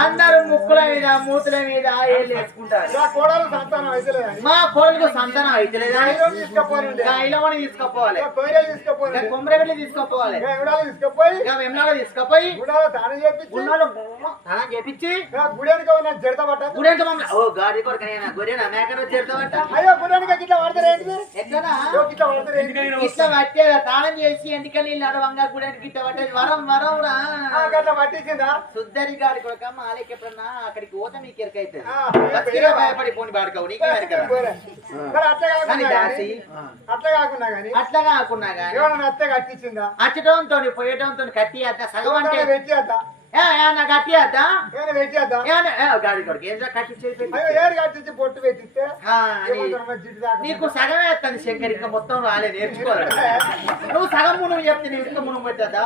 అందరూ ముక్కుల మీద మూతుల మీద ఆయిల్ వేసుకుంటారు. మా కోడలకు సంతానం అయితే ఐలవని తీసుకపోవాలి, కొమ్మరగడ్డి తీసుకపోవాలి, వెమ్నాడు తీసుకపోయి చేపించి గాడి కొరకైనా గొర్రెనా మేకను చేరుతామంట. ఇట్లా పట్టే తాళం చేసి ఎందుకని నడవంగా గుడానికి గిట్ట పట్టేది వరం వరం రా సుద్దరి గాడి కొడుక మాలకి ఎప్పుడన్నా అక్కడికి పోతే మీకు ఎరకైతే భయపడి పోని బాడుకోవు నీకే అట్లా కాకున్నా గానీ అచ్చటంతో పోయటంతో కట్టి అద్దా సగం అంటే కట్టి అద్దా గాడి కొడుకు ఏం కట్టి పొట్టు పెట్టిస్తే నీకు సగమే వస్తుంది శంకర్, ఇంకా మొత్తం రాలే నేర్చుకోవాలి. నువ్వు సగం మునుగు చెప్తే నేను ఇంకా మునుగు పెట్టద్దా.